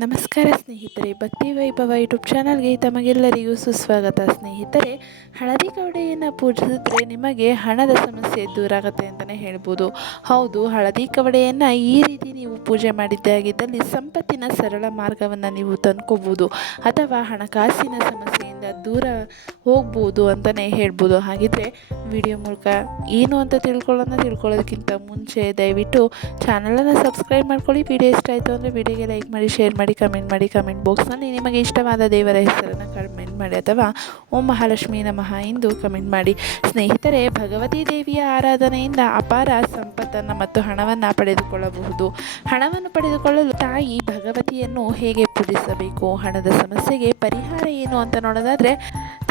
ನಮಸ್ಕಾರ ಸ್ನೇಹಿತರೆ, ಭಕ್ತಿ ವೈಭವ ಯೂಟ್ಯೂಬ್ ಚಾನಲ್ಗೆ ತಮಗೆಲ್ಲರಿಗೂ ಸುಸ್ವಾಗತ. ಸ್ನೇಹಿತರೆ, ಹಳದಿ ಕವಡೆಯನ್ನು ಪೂಜಿಸಿದ್ರೆ ನಿಮಗೆ ಹಣದ ಸಮಸ್ಯೆ ದೂರ ಆಗುತ್ತೆ ಅಂತಲೇ ಹೇಳ್ಬೋದು. ಹೌದು, ಹಳದಿ ಕವಡೆಯನ್ನು ಈ ರೀತಿ ನೀವು ಪೂಜೆ ಮಾಡಿದ್ದೇ ಆಗಿದ್ದಲ್ಲಿ ಸಂಪತ್ತಿನ ಸರಳ ಮಾರ್ಗವನ್ನು ನೀವು ತಂದ್ಕೋಬೋದು ಅಥವಾ ಹಣಕಾಸಿನ ಸಮಸ್ಯೆಯಿಂದ ದೂರ ಹೋಗ್ಬೋದು ಅಂತಲೇ ಹೇಳ್ಬೋದು. ಹಾಗಿದ್ರೆ ವಿಡಿಯೋ ಮೂಲಕ ಏನು ಅಂತ ತಿಳ್ಕೊಳ್ಳೋದಕ್ಕಿಂತ ಮುಂಚೆ ದಯವಿಟ್ಟು ಚಾನಲನ್ನು ಸಬ್ಸ್ಕ್ರೈಬ್ ಮಾಡ್ಕೊಳ್ಳಿ. ವಿಡಿಯೋ ಇಷ್ಟ ಆಯಿತು ಅಂದರೆ ವಿಡಿಯೋಗೆ ಲೈಕ್ ಮಾಡಿ, ಶೇರ್ ಮಾಡಿ, ಕಮೆಂಟ್ ಮಾಡಿ. ಕಮೆಂಟ್ ಬಾಕ್ಸ್ನಲ್ಲಿ ನಿಮಗೆ ಇಷ್ಟವಾದ ದೇವರ ಹೆಸರನ್ನು ಕಮೆಂಟ್ ಮಾಡಿ ಅಥವಾ ಓಂ ಮಹಾಲಕ್ಷ್ಮೀ ನಮಃ ಎಂದು ಕಮೆಂಟ್ ಮಾಡಿ. ಸ್ನೇಹಿತರೆ, ಭಗವತಿ ದೇವಿಯ ಆರಾಧನೆಯಿಂದ ಅಪಾರ ಸಂಪತ್ತನ್ನು ಮತ್ತು ಹಣವನ್ನು ಪಡೆದುಕೊಳ್ಳಬಹುದು. ಹಣವನ್ನು ಪಡೆದುಕೊಳ್ಳಲು ತಾಯಿ ಭಗವತಿಯನ್ನು ಹೇಗೆ ಪೂಜಿಸಬೇಕು, ಹಣದ ಸಮಸ್ಯೆಗೆ ಪರಿಹಾರ ಏನು ಅಂತ ನೋಡೋದಾದರೆ,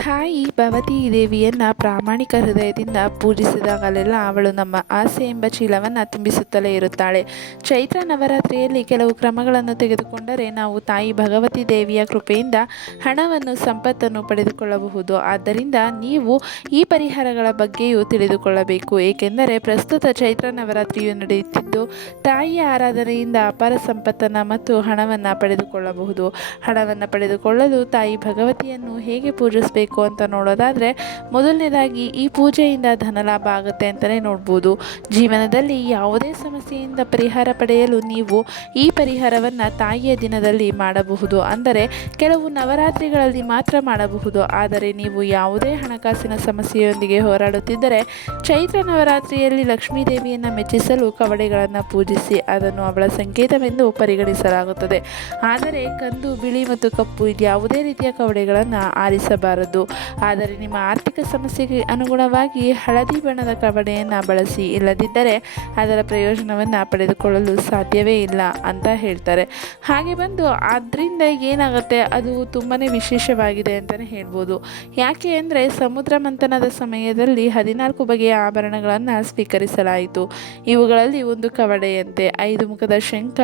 ತಾಯಿ ಭಗವತಿ ದೇವಿಯನ್ನು ಪ್ರಾಮಾಣಿಕ ಹೃದಯದಿಂದ ಪೂಜಿಸಿದಾಗಲೆಲ್ಲ ಅವಳು ನಮ್ಮ ಆಸೆ ಎಂಬ ಚೀಲವನ್ನು ತುಂಬಿಸುತ್ತಲೇ ಇರುತ್ತಾಳೆ. ಚೈತ್ರ ನವರಾತ್ರಿಯಲ್ಲಿ ಕೆಲವು ಕ್ರಮಗಳನ್ನು ತೆಗೆದುಕೊಂಡರೆ ನಾವು ತಾಯಿ ಭಗವತಿ ದೇವಿಯ ಕೃಪೆಯಿಂದ ಹಣವನ್ನು, ಸಂಪತ್ತನ್ನು ಪಡೆದುಕೊಳ್ಳಬಹುದು. ಆದ್ದರಿಂದ ನೀವು ಈ ಪರಿಹಾರಗಳ ಬಗ್ಗೆಯೂ ತಿಳಿದುಕೊಳ್ಳಬೇಕು. ಏಕೆಂದರೆ ಪ್ರಸ್ತುತ ಚೈತ್ರ ನವರಾತ್ರಿಯು ನಡೆಯುತ್ತಿದ್ದು ತಾಯಿಯ ಆರಾಧನೆಯಿಂದ ಅಪಾರ ಸಂಪತ್ತನ್ನು ಮತ್ತು ಹಣವನ್ನು ಪಡೆದುಕೊಳ್ಳಬಹುದು. ಹಣವನ್ನು ಪಡೆದುಕೊಳ್ಳಲು ತಾಯಿ ಭಗವತಿಯನ್ನು ಹೇಗೆ ಪೂಜಿಸಬೇಕು ಅಂತ ನೋಡೋದಾದರೆ, ಮೊದಲನೇದಾಗಿ ಈ ಪೂಜೆಯಿಂದ ಧನಲಾಭ ಆಗುತ್ತೆ ಅಂತಲೇ ನೋಡ್ಬೋದು. ಜೀವನದಲ್ಲಿ ಯಾವುದೇ ಸಮಸ್ಯೆಯಿಂದ ಪರಿಹಾರ ಪಡೆಯಲು ನೀವು ಈ ಪರಿಹಾರವನ್ನು ತಾಯಿಯ ದಿನದಲ್ಲಿ ಮಾಡಬಹುದು. ಅಂದರೆ ಕೆಲವು ನವರಾತ್ರಿಗಳಲ್ಲಿ ಮಾತ್ರ ಮಾಡಬಹುದು. ಆದರೆ ನೀವು ಯಾವುದೇ ಹಣಕಾಸಿನ ಸಮಸ್ಯೆಯೊಂದಿಗೆ ಹೋರಾಡುತ್ತಿದ್ದರೆ ಚೈತ್ರ ನವರಾತ್ರಿಯಲ್ಲಿ ಲಕ್ಷ್ಮೀ ದೇವಿಯನ್ನು ಮೆಚ್ಚಿಸಲು ಕವಡೆಗಳನ್ನು ಪೂಜಿಸಿ. ಅದನ್ನು ಅವಳ ಸಂಕೇತವೆಂದು ಪರಿಗಣಿಸಲಾಗುತ್ತದೆ. ಆದರೆ ಕಂದು, ಬಿಳಿ ಮತ್ತು ಕಪ್ಪು ಯಾವುದೇ ರೀತಿಯ ಕವಡೆಗಳನ್ನು ಆರಿಸಬಾರದು. ಆದರೆ ನಿಮ್ಮ ಆರ್ಥಿಕ ಸಮಸ್ಯೆಗೆ ಅನುಗುಣವಾಗಿ ಹಳದಿ ಬಣ್ಣದ ಕವಡೆಯನ್ನು ಬಳಸಿ. ಇಲ್ಲದಿದ್ದರೆ ಅದರ ಪ್ರಯೋಜನವನ್ನು ಪಡೆದುಕೊಳ್ಳಲು ಸಾಧ್ಯವೇ ಇಲ್ಲ ಅಂತ ಹೇಳ್ತಾರೆ. ಹಾಗೆ ಬಂದು ಅದರಿಂದ ಏನಾಗುತ್ತೆ, ಅದು ತುಂಬಾ ವಿಶೇಷವಾಗಿದೆ ಅಂತಲೇ ಹೇಳ್ಬೋದು. ಯಾಕೆ ಅಂದರೆ ಸಮುದ್ರ ಮಂಥನದ ಸಮಯದಲ್ಲಿ 14 ಬಗೆಯ ಆಭರಣಗಳನ್ನು ಸ್ವೀಕರಿಸಲಾಯಿತು. ಇವುಗಳಲ್ಲಿ ಒಂದು ಕವಡೆಯಂತೆ 5 ಮುಖದ ಶಂಖ.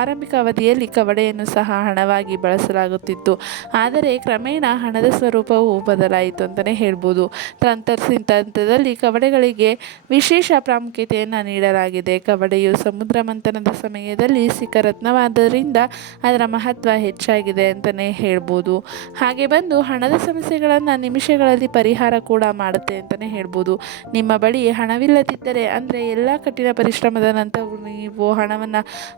ಆರಂಭಿಕ ಅವಧಿಯಲ್ಲಿ ಕವಡೆಯನ್ನು ಸಹ ಹಣವಾಗಿ ಬಳಸಲಾಗುತ್ತಿತ್ತು. ಆದರೆ ಕ್ರಮೇಣ ಹಣದ ಸ್ವರೂಪವು ಬದಲಾಯಿತು ಅಂತಲೇ ಹೇಳ್ಬೋದು. ತಂತ್ರದಲ್ಲಿ ಕವಡೆಗಳಿಗೆ ವಿಶೇಷ ಪ್ರಾಮುಖ್ಯತೆಯನ್ನು ನೀಡಲಾಗಿದೆ. ಕವಡೆಯು ಸಮುದ್ರ ಮಂಥನದ ಸಮಯದಲ್ಲಿ ಸಿಕ್ಕ ರತ್ನವಾದ್ದರಿಂದ ಅದರ ಮಹತ್ವ ಹೆಚ್ಚಾಗಿದೆ ಅಂತಲೇ ಹೇಳ್ಬೋದು. ಹಾಗೆ ಬಂದು ಹಣದ ಸಮಸ್ಯೆಗಳನ್ನು ನಿಮಿಷಗಳಲ್ಲಿ ಪರಿಹಾರ ಕೂಡ ಮಾಡುತ್ತೆ ಅಂತಲೇ ಹೇಳ್ಬೋದು. ನಿಮ್ಮ ಬಳಿ ಹಣವಿಲ್ಲದಿದ್ದರೆ, ಅಂದರೆ ಎಲ್ಲ ಕಠಿಣ ಪರಿಶ್ರಮದ ನಂತರ ನೀವು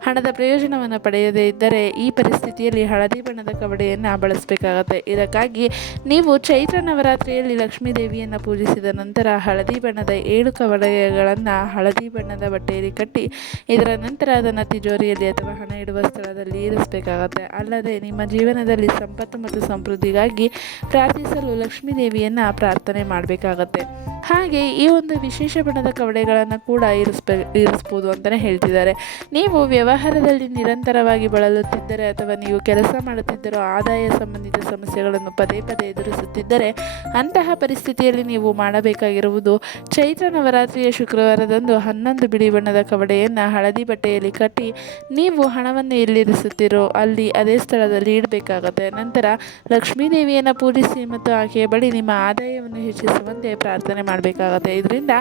ಹಣದ ಪ್ರಯೋಜನವನ್ನು ಪಡೆಯದೇ ಇದ್ದರೆ ಈ ಪರಿಸ್ಥಿತಿಯಲ್ಲಿ ಹಳದಿ ಬಣ್ಣದ ಕವಡೆಯನ್ನು ಬಳಸಬೇಕಾಗತ್ತೆ. ಇದಕ್ಕಾಗಿ ನೀವು ಚೈತ್ರ ನವರಾತ್ರಿಯಲ್ಲಿ ಲಕ್ಷ್ಮೀ ದೇವಿಯನ್ನು ಪೂಜಿಸಿದ ನಂತರ ಹಳದಿ ಬಣ್ಣದ 7 ಕವಡೆಗಳನ್ನು ಹಳದಿ ಬಣ್ಣದ ಬಟ್ಟೆಯಲ್ಲಿ ಕಟ್ಟಿ ಇದರ ನಂತರ ಅದನ್ನು ತಿಜೋರಿಯಲ್ಲಿ ಅಥವಾ ಹಣ ಇಡುವ ಸ್ಥಳದಲ್ಲಿ ಇರಿಸಬೇಕಾಗತ್ತೆ. ಅಲ್ಲದೆ ನಿಮ್ಮ ಜೀವನದಲ್ಲಿ ಸಂಪತ್ತು ಮತ್ತು ಸಮೃದ್ಧಿಗಾಗಿ ಪ್ರಾರ್ಥಿಸಲು ಲಕ್ಷ್ಮೀ ದೇವಿಯನ್ನು ಪ್ರಾರ್ಥನೆ ಮಾಡಬೇಕಾಗತ್ತೆ. ಹಾಗೆ ಈ ಒಂದು ವಿಶೇಷ ಬಣ್ಣದ ಕವಡೆಗಳನ್ನು ಕೂಡ ಇರಿಸ್ಬೋದು ಅಂತಲೇ ಹೇಳ್ತಿದ್ದಾರೆ. ನೀವು ವ್ಯವಹಾರದಲ್ಲಿ ನಿರಂತರವಾಗಿ ಬಳಲುತ್ತಿದ್ದರೆ ಅಥವಾ ನೀವು ಕೆಲಸ ಮಾಡುತ್ತಿದ್ದರೂ ಆದಾಯ ಸಂಬಂಧಿತ ಸಮಸ್ಯೆಗಳನ್ನು ಪದೇ ಪದೇ ಎದುರಿಸುತ್ತಿದ್ದರೆ ಅಂತಹ ಪರಿಸ್ಥಿತಿಯಲ್ಲಿ ನೀವು ಮಾಡಬೇಕಾಗಿರುವುದು, ಚೈತ್ರ ನವರಾತ್ರಿಯ ಶುಕ್ರವಾರದಂದು 11 ಬಿಳಿ ಬಣ್ಣದ ಕವಡೆಯನ್ನು ಹಳದಿ ಬಟ್ಟೆಯಲ್ಲಿ ಕಟ್ಟಿ ನೀವು ಹಣವನ್ನು ಎಲ್ಲಿರಿಸುತ್ತೀರೋ ಅಲ್ಲಿ ಅದೇ ಸ್ಥಳದಲ್ಲಿ ಇಡಬೇಕಾಗತ್ತೆ. ನಂತರ ಲಕ್ಷ್ಮೀ ದೇವಿಯನ್ನು ಪೂಜಿಸಿ ಮತ್ತು ಆಕೆಯ ಬಳಿ ನಿಮ್ಮ ಆದಾಯವನ್ನು ಹೆಚ್ಚಿಸುವಂತೆ ಪ್ರಾರ್ಥನೆ ಮಾಡಬೇಕಾಗತ್ತೆ. ಇದರಿಂದ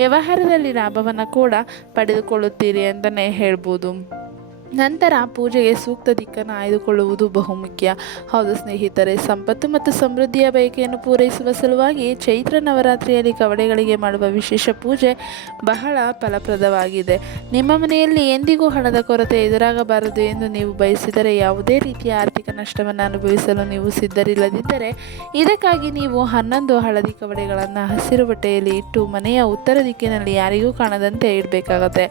ವ್ಯವಹಾರದಲ್ಲಿ ಲಾಭವನ್ನು ಕೂಡ ಪಡೆದುಕೊಳ್ಳುತ್ತೀರಿ ಅಂತಲೇ ಹೇಳ್ಬೋದು. ನಂತರ ಪೂಜೆಗೆ ಸೂಕ್ತ ದಿಕ್ಕನ್ನು ಆಯ್ದುಕೊಳ್ಳುವುದು ಬಹುಮುಖ್ಯ. ಹೌದು ಸ್ನೇಹಿತರೆ, ಸಂಪತ್ತು ಮತ್ತು ಸಮೃದ್ಧಿಯ ಬಯಕೆಯನ್ನು ಪೂರೈಸುವ ಸಲುವಾಗಿ ಚೈತ್ರ ನವರಾತ್ರಿಯಲ್ಲಿ ಕವಡೆಗಳಿಗೆ ಮಾಡುವ ವಿಶೇಷ ಪೂಜೆ ಬಹಳ ಫಲಪ್ರದವಾಗಿದೆ. ನಿಮ್ಮ ಮನೆಯಲ್ಲಿ ಎಂದಿಗೂ ಹಣದ ಕೊರತೆ ಎದುರಾಗಬಾರದು ಎಂದು ನೀವು ಬಯಸಿದರೆ, ಯಾವುದೇ ರೀತಿಯ ಆರ್ಥಿಕ ನಷ್ಟವನ್ನು ಅನುಭವಿಸಲು ನೀವು ಸಿದ್ಧರಿಲ್ಲದಿದ್ದರೆ, ಇದಕ್ಕಾಗಿ ನೀವು 11 ಹಳದಿ ಕವಡೆಗಳನ್ನು ಹಸಿರು ಬಟ್ಟೆಯಲ್ಲಿ ಇಟ್ಟು ಮನೆಯ ಉತ್ತರ ದಿಕ್ಕಿನಲ್ಲಿ ಯಾರಿಗೂ ಕಾಣದಂತೆ ಇಡಬೇಕಾಗತ್ತೆ.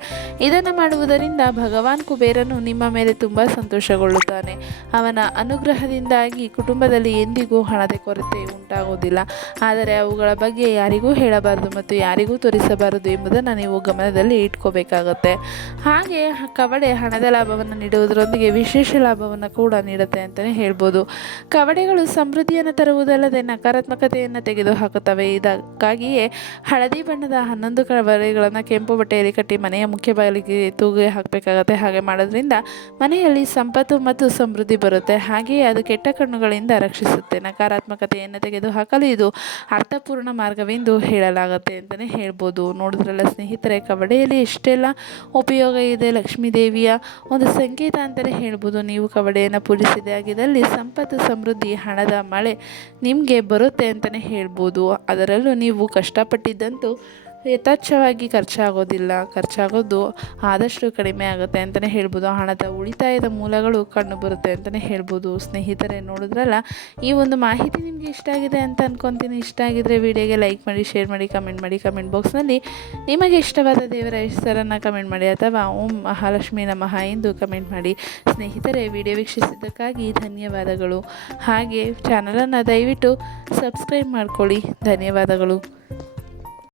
ಇದನ್ನು ಮಾಡುವುದರಿಂದ ಭಗವಾನ್ ಕುಬೇರನು ನಿಮ್ಮ ಮೇಲೆ ತುಂಬ ಸಂತೋಷಗೊಳ್ಳುತ್ತಾನೆ. ಅವನ ಅನುಗ್ರಹದಿಂದಾಗಿ ಕುಟುಂಬದಲ್ಲಿ ಎಂದಿಗೂ ಹಣದ ಕೊರತೆ ಉಂಟಾಗುವುದಿಲ್ಲ. ಆದರೆ ಅವುಗಳ ಬಗ್ಗೆ ಯಾರಿಗೂ ಹೇಳಬಾರದು ಮತ್ತು ಯಾರಿಗೂ ತೋರಿಸಬಾರದು ಎಂಬುದನ್ನು ನೀವು ಗಮನದಲ್ಲಿ ಇಟ್ಕೋಬೇಕಾಗತ್ತೆ. ಹಾಗೆ ಕವಡೆ ಹಣದ ಲಾಭವನ್ನು ನೀಡುವುದರೊಂದಿಗೆ ವಿಶೇಷ ಲಾಭವನ್ನು ಕೂಡ ನೀಡುತ್ತೆ ಅಂತಲೇ ಹೇಳ್ಬೋದು. ಕವಡೆಗಳು ಸಮೃದ್ಧಿಯನ್ನು ತರುವುದಲ್ಲದೆ ನಕಾರಾತ್ಮಕತೆಯನ್ನು ತೆಗೆದುಹಾಕುತ್ತವೆ. ಇದಕ್ಕಾಗಿಯೇ ಹಳದಿ ಬಣ್ಣದ 11 ಕವಡೆಗಳನ್ನು ಕೆಂಪು ಬಟ್ಟೆಯಲ್ಲಿ ಕಟ್ಟಿ ಮನೆಯ ಮುಖ್ಯ ಬಾಗಿಲಿಗೆ ತೂಗಿ ಹಾಕಬೇಕಾಗತ್ತೆ. ಹಾಗೆ ಮಾಡಿದ್ರೆ ಮಾಡೋದ್ರಿಂದ ಮನೆಯಲ್ಲಿ ಸಂಪತ್ತು ಮತ್ತು ಸಮೃದ್ಧಿ ಬರುತ್ತೆ. ಹಾಗೆಯೇ ಅದು ಕೆಟ್ಟ ಕಣ್ಣುಗಳಿಂದ ರಕ್ಷಿಸುತ್ತೆ. ನಕಾರಾತ್ಮಕತೆಯನ್ನು ತೆಗೆದುಹಾಕಲು ಇದು ಅರ್ಥಪೂರ್ಣ ಮಾರ್ಗವೆಂದು ಹೇಳಲಾಗುತ್ತೆ ಅಂತಲೇ ಹೇಳ್ಬೋದು. ನೋಡಿದ್ರಲ್ಲ ಸ್ನೇಹಿತರೆ, ಕವಡೆಯಲ್ಲಿ ಎಷ್ಟೆಲ್ಲ ಉಪಯೋಗ ಇದೆ. ಲಕ್ಷ್ಮೀ ದೇವಿಯ ಒಂದು ಸಂಕೇತ ಅಂತಲೇ ಹೇಳ್ಬೋದು. ನೀವು ಕವಡೆಯನ್ನು ಪೂಜಿಸಿದೆ ಆಗಿದ್ದಲ್ಲಿ ಸಂಪತ್ತು, ಸಮೃದ್ಧಿ, ಹಣದ ಮಳೆ ನಿಮಗೆ ಬರುತ್ತೆ ಅಂತಲೇ ಹೇಳ್ಬೋದು. ಅದರಲ್ಲೂ ನೀವು ಕಷ್ಟಪಟ್ಟಿದ್ದಂತೂ ಯಥೇಚ್ಛವಾಗಿ ಖರ್ಚಾಗೋದು ಆದಷ್ಟು ಕಡಿಮೆ ಆಗುತ್ತೆ ಅಂತಲೇ ಹೇಳ್ಬೋದು. ಹಣದ ಉಳಿತಾಯದ ಮೂಲಗಳು ಕಂಡು ಬರುತ್ತೆ ಅಂತಲೇ ಹೇಳ್ಬೋದು. ಸ್ನೇಹಿತರೆ, ನೋಡಿದ್ರಲ್ಲ, ಈ ಒಂದು ಮಾಹಿತಿ ನಿಮಗೆ ಇಷ್ಟ ಆಗಿದೆ ಅಂತ ಅಂದ್ಕೊತೀನಿ. ಇಷ್ಟ ಆಗಿದ್ರೆ ವಿಡಿಯೋಗೆ ಲೈಕ್ ಮಾಡಿ, ಶೇರ್ ಮಾಡಿ, ಕಮೆಂಟ್ ಮಾಡಿ. ಕಮೆಂಟ್ ಬಾಕ್ಸ್ನಲ್ಲಿ ನಿಮಗೆ ಇಷ್ಟವಾದ ದೇವರ ಹೆಸರನ್ನು ಕಮೆಂಟ್ ಮಾಡಿ ಅಥವಾ ಓಂ ಮಹಾಲಕ್ಷ್ಮಿ ನಮಃ ಎಂದು ಕಮೆಂಟ್ ಮಾಡಿ. ಸ್ನೇಹಿತರೆ, ವಿಡಿಯೋ ವೀಕ್ಷಿಸಿದ್ದಕ್ಕಾಗಿ ಧನ್ಯವಾದಗಳು. ಹಾಗೆ ಚಾನಲನ್ನು ದಯವಿಟ್ಟು ಸಬ್ಸ್ಕ್ರೈಬ್ ಮಾಡ್ಕೊಳ್ಳಿ. ಧನ್ಯವಾದಗಳು.